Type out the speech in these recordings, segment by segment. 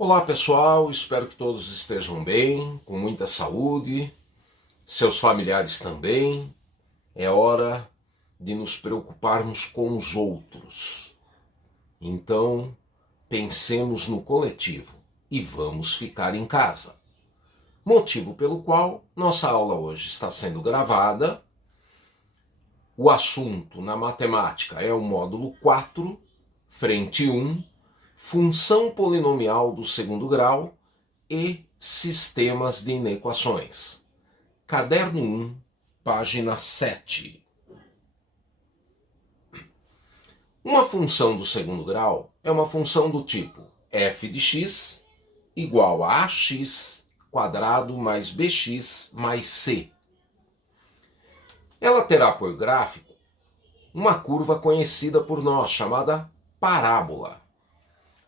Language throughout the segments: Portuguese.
Olá pessoal, espero que todos estejam bem, com muita saúde, seus familiares também. É hora de nos preocuparmos com os outros. Então, pensemos no coletivo e vamos ficar em casa. Motivo pelo qual nossa aula hoje está sendo gravada. O assunto na matemática é o módulo 4, frente 1, função polinomial do segundo grau e sistemas de inequações. Caderno 1, página 7. Uma função do segundo grau é uma função do tipo f de x igual a ax quadrado mais bx mais c. Ela terá por gráfico uma curva conhecida por nós, chamada parábola.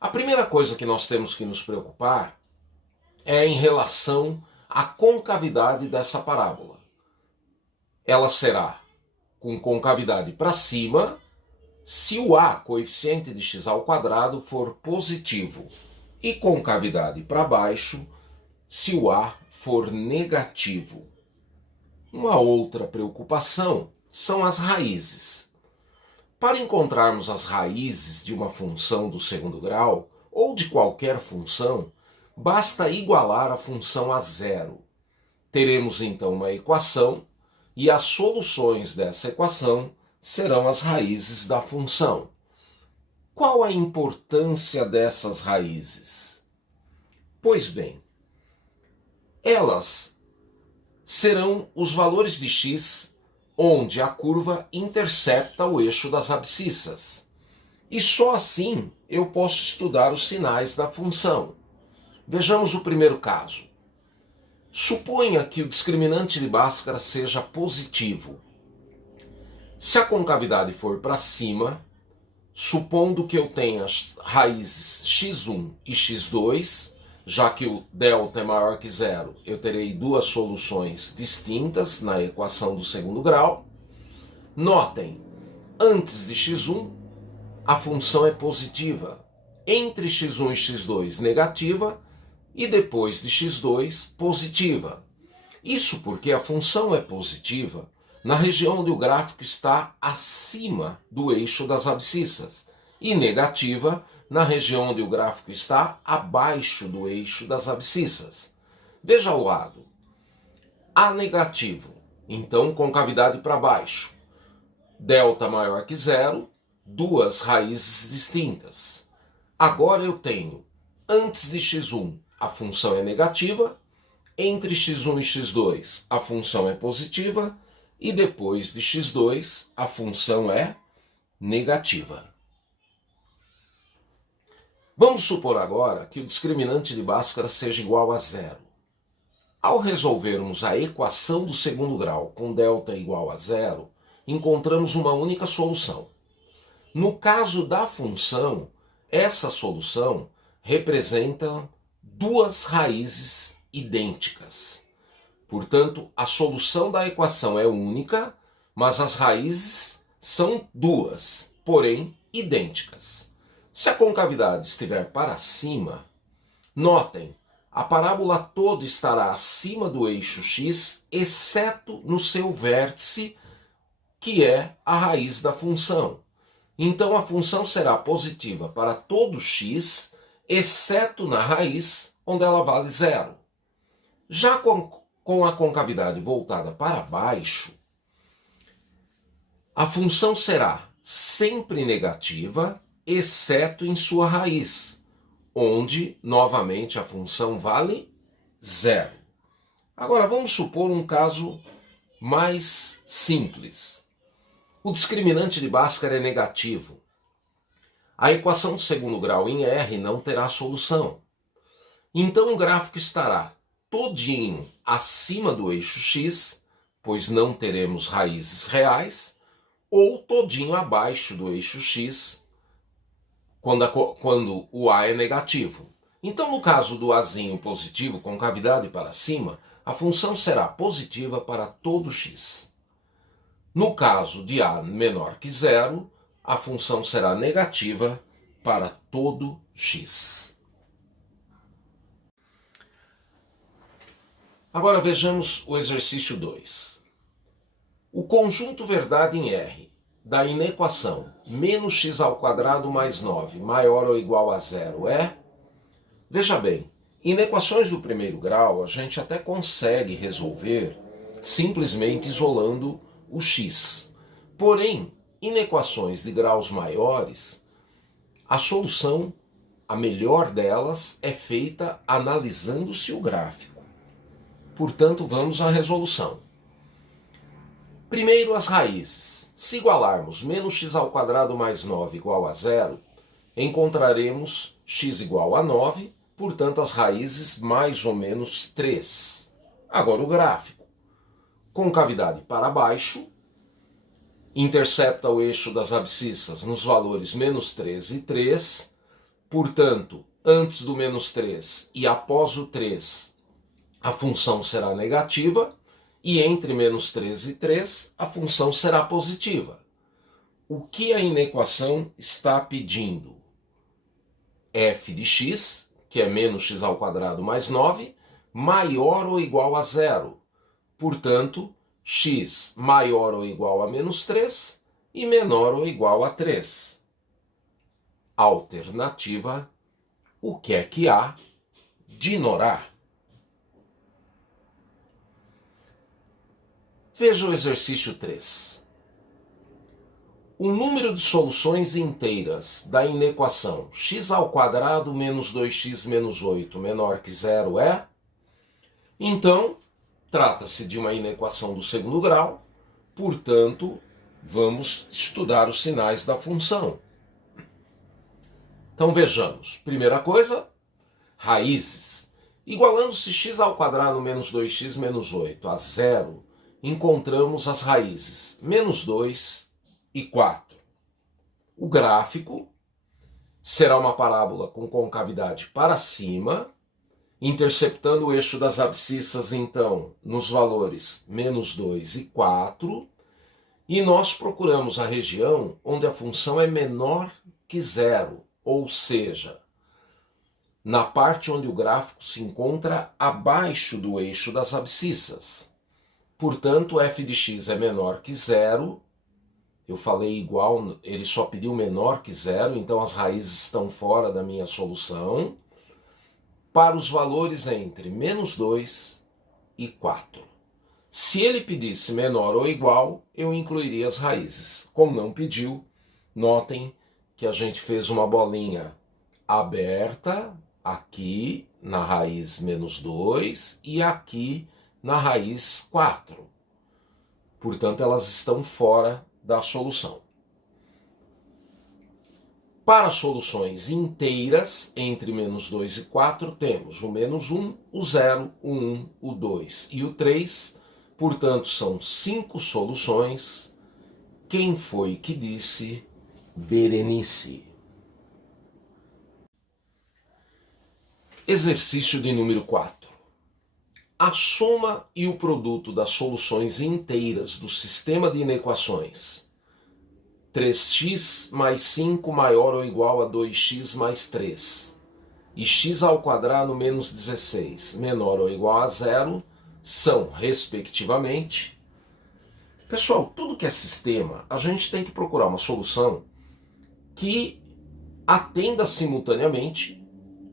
A primeira coisa que nós temos que nos preocupar é em relação à concavidade dessa parábola. Ela será com concavidade para cima se o a, coeficiente de x ao quadrado, for positivo, e concavidade para baixo se o a for negativo. Uma outra preocupação são as raízes. Para encontrarmos as raízes de uma função do segundo grau, ou de qualquer função, basta igualar a função a zero. Teremos então uma equação, e as soluções dessa equação serão as raízes da função. Qual a importância dessas raízes? Pois bem, elas serão os valores de x onde a curva intercepta o eixo das abscissas. E só assim eu posso estudar os sinais da função. Vejamos o primeiro caso. Suponha que o discriminante de Bhaskara seja positivo. Se a concavidade for para cima, supondo que eu tenha as raízes x1 e x2, já que o delta é maior que zero, eu terei duas soluções distintas na equação do segundo grau. Notem, antes de x1, a função é positiva. Entre x1 e x2, negativa. E depois de x2, positiva. Isso porque a função é positiva na região onde o gráfico está acima do eixo das abscissas e negativa na região onde o gráfico está abaixo do eixo das abscissas. Veja ao lado. A negativo, então concavidade para baixo. Delta maior que zero, duas raízes distintas. Agora eu tenho, antes de x1, a função é negativa, entre x1 e x2 a função é positiva, e depois de x2 a função é negativa. Vamos supor agora que o discriminante de Bhaskara seja igual a zero. Ao resolvermos a equação do segundo grau com delta igual a zero, encontramos uma única solução. No caso da função, essa solução representa duas raízes idênticas. Portanto, a solução da equação é única, mas as raízes são duas, porém idênticas. Se a concavidade estiver para cima, notem, a parábola toda estará acima do eixo x, exceto no seu vértice, que é a raiz da função. Então a função será positiva para todo x, exceto na raiz, onde ela vale zero. Já com a concavidade voltada para baixo, a função será sempre negativa, exceto em sua raiz, onde, novamente, a função vale zero. Agora, vamos supor um caso mais simples. O discriminante de Bhaskara é negativo. A equação do segundo grau em R não terá solução. Então o gráfico estará todinho acima do eixo x, pois não teremos raízes reais, ou todinho abaixo do eixo x, quando o a é negativo. Então no caso do azinho positivo, concavidade para cima, a função será positiva para todo x. No caso de a menor que zero, a função será negativa para todo x. Agora vejamos o exercício 2. O conjunto verdade em R da inequação menos x ao quadrado mais 9 maior ou igual a zero é... Veja bem, inequações do primeiro grau a gente até consegue resolver simplesmente isolando o x. Porém, inequações de graus maiores, a solução, a melhor delas, é feita analisando-se o gráfico. Portanto, vamos à resolução. Primeiro, as raízes. Se igualarmos menos x ao quadrado mais 9 igual a zero, encontraremos x igual a 9, portanto, as raízes mais ou menos 3. Agora, o gráfico. Concavidade para baixo, intercepta o eixo das abscissas nos valores menos 3 e 3, portanto, antes do menos 3 e após o 3, a função será negativa, e entre menos 3 e 3, a função será positiva. O que a inequação está pedindo? F de x, que é menos x ao quadrado mais 9, maior ou igual a zero. Portanto, x maior ou igual a menos 3 e menor ou igual a 3. Alternativa, o que é que há de ignorar? Veja o exercício 3. O número de soluções inteiras da inequação x ao quadrado menos 2x menos 8 menor que zero é... Então, trata-se de uma inequação do segundo grau, portanto, vamos estudar os sinais da função. Então vejamos. Primeira coisa, raízes. Igualando-se x ao quadrado menos 2x menos 8 a zero, encontramos as raízes menos 2 e 4. O gráfico será uma parábola com concavidade para cima, interceptando o eixo das abscissas, então, nos valores menos 2 e 4, e nós procuramos a região onde a função é menor que zero, ou seja, na parte onde o gráfico se encontra abaixo do eixo das abscissas. Portanto, f de x é menor que zero. Eu falei igual, ele só pediu menor que zero, então as raízes estão fora da minha solução. Para os valores entre menos 2 e 4. Se ele pedisse menor ou igual, eu incluiria as raízes. Como não pediu, notem que a gente fez uma bolinha aberta aqui na raiz menos 2 e aqui na raiz 4. Portanto, elas estão fora da solução. Para soluções inteiras, entre menos 2 e 4, temos o menos 1, o 0, o 1, o 2 e o 3. Portanto, são 5 soluções. Quem foi que disse? Berenice. Exercício de número 4. A soma e o produto das soluções inteiras do sistema de inequações 3x mais 5 maior ou igual a 2x mais 3 e x ao quadrado menos 16 menor ou igual a zero são, respectivamente... Pessoal, tudo que é sistema, a gente tem que procurar uma solução que atenda simultaneamente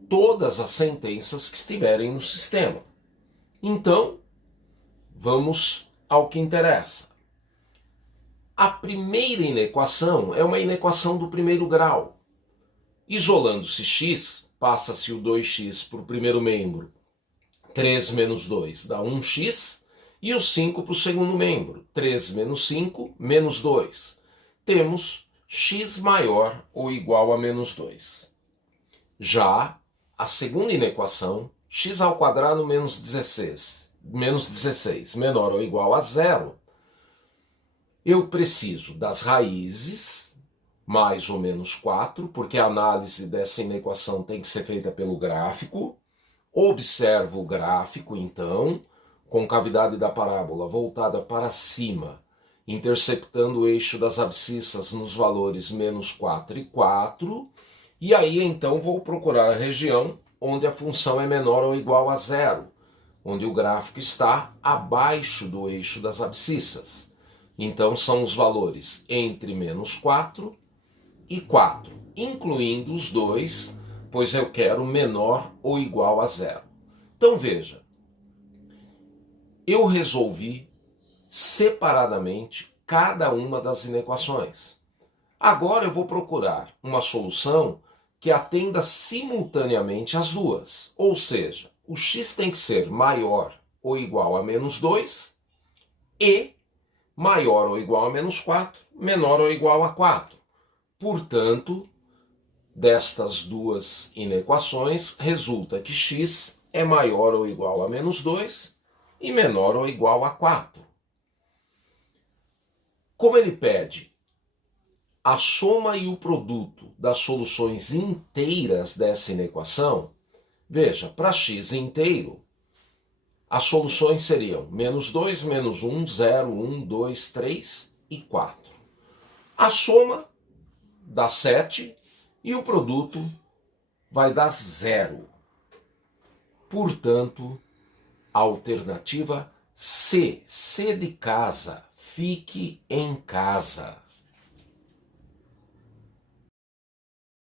todas as sentenças que estiverem no sistema. Então, vamos ao que interessa. A primeira inequação é uma inequação do primeiro grau. Isolando-se x, passa-se o 2x para o primeiro membro, 3 menos 2 dá 1x, e o 5 para o segundo membro, 3 menos 5, menos 2. Temos x maior ou igual a menos 2. Já a segunda inequação, x ao quadrado menos 16, menor ou igual a zero, eu preciso das raízes, mais ou menos 4, porque a análise dessa inequação tem que ser feita pelo gráfico. Observo o gráfico, então, concavidade da parábola voltada para cima, interceptando o eixo das abscissas nos valores menos 4 e 4, e aí então vou procurar a região onde a função é menor ou igual a zero, onde o gráfico está abaixo do eixo das abscissas. Então são os valores entre menos 4 e 4, incluindo os dois, pois eu quero menor ou igual a zero. Então veja, eu resolvi separadamente cada uma das inequações. Agora eu vou procurar uma solução que atenda simultaneamente as duas. Ou seja, o x tem que ser maior ou igual a menos 2 e maior ou igual a menos 4, menor ou igual a 4. Portanto, destas duas inequações, resulta que x é maior ou igual a menos 2 e menor ou igual a 4. Como ele pede a soma e o produto das soluções inteiras dessa inequação, veja, para x inteiro, as soluções seriam menos 2, menos 1, 0, 1, 2, 3 e 4. A soma dá 7 e o produto vai dar 0. Portanto, a alternativa C, C de casa, fique em casa.